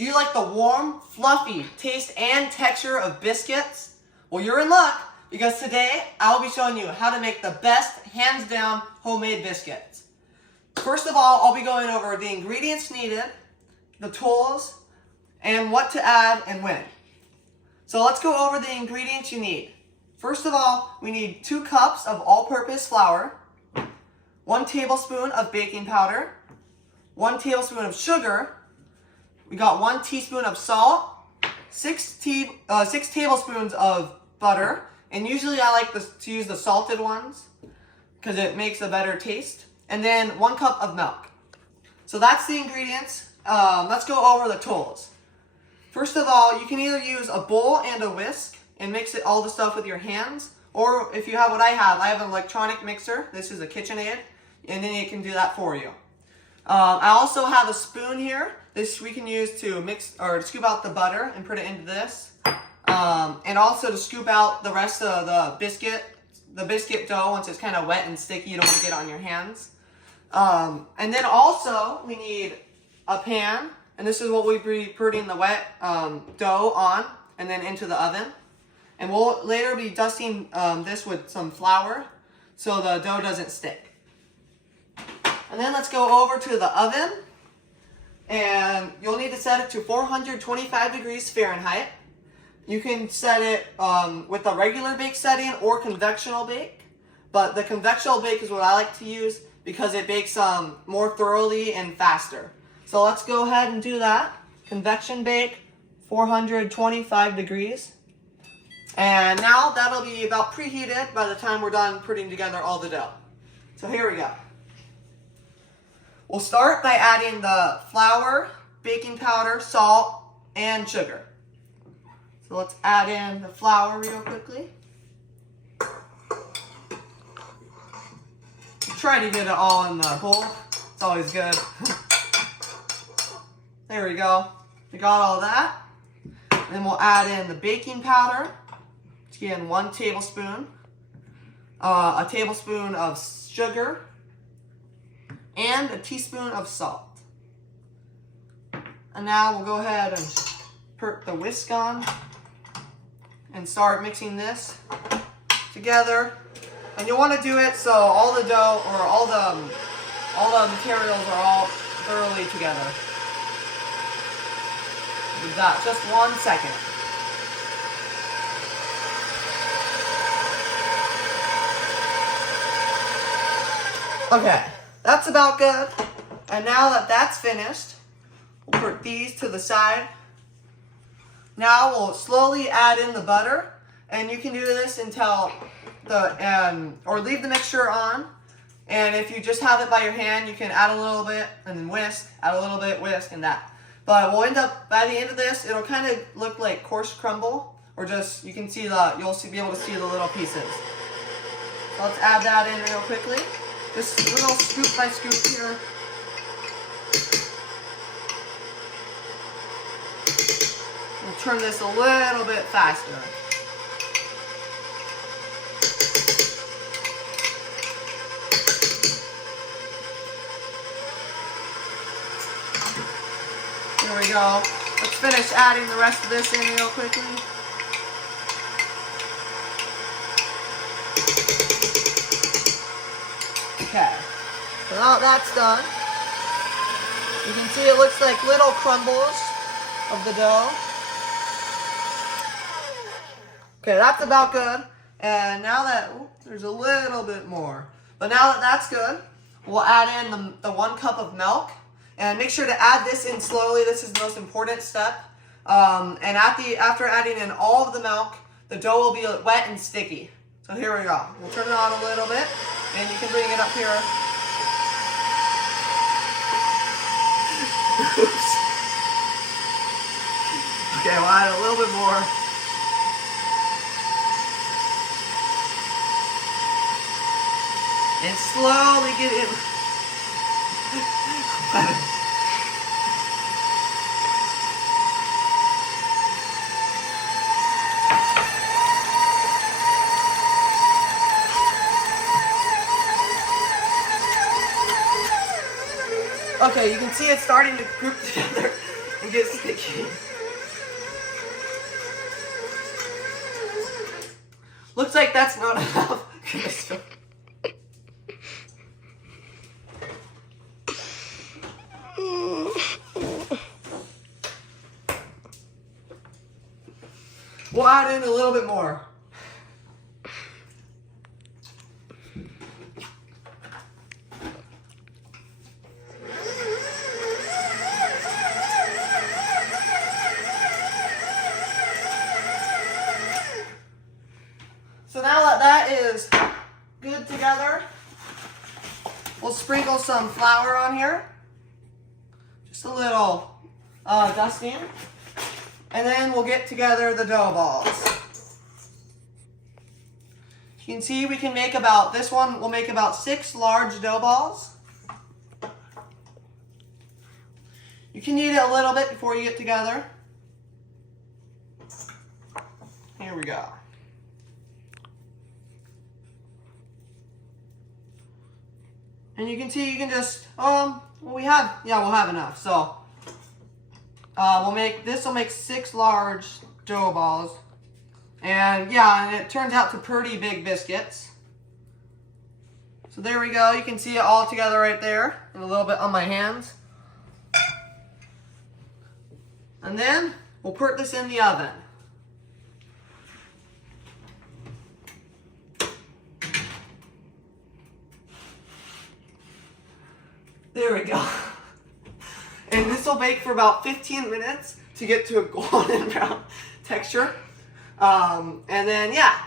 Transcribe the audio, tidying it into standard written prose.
Do you like the warm, fluffy taste and texture of biscuits? Well, you're in luck because today I'll be showing you how to make the best, hands down, homemade biscuits. First of all, I'll be going over the ingredients needed, the tools, and what to add and when. So let's go over the ingredients you need. First of all, we need 2 cups of all-purpose flour, 1 tablespoon of baking powder, 1 tablespoon of sugar, we got 1 teaspoon of salt, 6 tablespoons of butter, and usually I like to use the salted ones because it makes a better taste, and then 1 cup of milk. So that's the ingredients. Let's go over the tools. First of all, you can either use a bowl and a whisk and mix all the stuff with your hands, or if you have what I have an electronic mixer. This is a KitchenAid, and then it can do that for you. I also have a spoon here. This we can use to mix or to scoop out the butter and put it into this, and also to scoop out the rest of the biscuit dough once it's kind of wet and sticky. You don't want to get it on your hands. And then also we need a pan, and this is what we'll be putting the wet dough on and then into the oven. And we'll later be dusting this with some flour so the dough doesn't stick. And then let's go over to the oven, and you'll need to set it to 425 degrees Fahrenheit. You can set it with a regular bake setting or convectional bake, but the convectional bake is what I like to use because it bakes more thoroughly and faster. So let's go ahead and do that. Convection bake, 425 degrees. And now that'll be about preheated by the time we're done putting together all the dough. So here we go. We'll start by adding the flour, baking powder, salt, and sugar. So let's add in the flour real quickly. Try to get it all in the bowl. It's always good. There we go. We got all that. Then we'll add in the baking powder. Again, 1 tablespoon. A tablespoon of sugar. And a teaspoon of salt. And now we'll go ahead and put the whisk on and start mixing this together. And you'll want to do it so all the dough or all the materials are all thoroughly together. We've got just 1 second. Okay, that's about good. And now that that's finished, we'll put these to the side. Now we'll slowly add in the butter, and you can do this until or leave the mixture on. And if you just have it by your hand, you can add a little bit and then whisk, add a little bit, whisk, and that. But we'll end up, by the end of this, it'll kind of look like coarse crumble, or just, you can see you'll be able to see the little pieces. So let's add that in real quickly. Just a little scoop by scoop here. We'll turn this a little bit faster. There we go. Let's finish adding the rest of this in real quickly. Okay, so now that's done. You can see it looks like little crumbles of the dough. Okay, that's about good. And now that, there's a little bit more. But now that that's good, we'll add in the 1 cup of milk. And make sure to add this in slowly. This is the most important step. And after adding in all of the milk, the dough will be wet and sticky. So here we go. We'll turn it on a little bit, and you can bring it up here. Oops. Okay, we'll add a little bit more. And slowly get in. Okay, you can see it's starting to group together and to get sticky. Looks like that's not enough. We'll add in a little bit more. So now that that is good together, we'll sprinkle some flour on here. Just a little dusting. And then we'll get together the dough balls. You can see we can make about, this one will make about 6 large dough balls. You can knead it a little bit before you get together. Here we go. And you can see you can just, well, we'll have enough. So this will make 6 large dough balls. And yeah, and it turns out to pretty big biscuits. So there we go. You can see it all together right there, and a little bit on my hands. And then we'll put this in the oven. There we go. And this will bake for about 15 minutes to get to a golden brown texture. And then, yeah.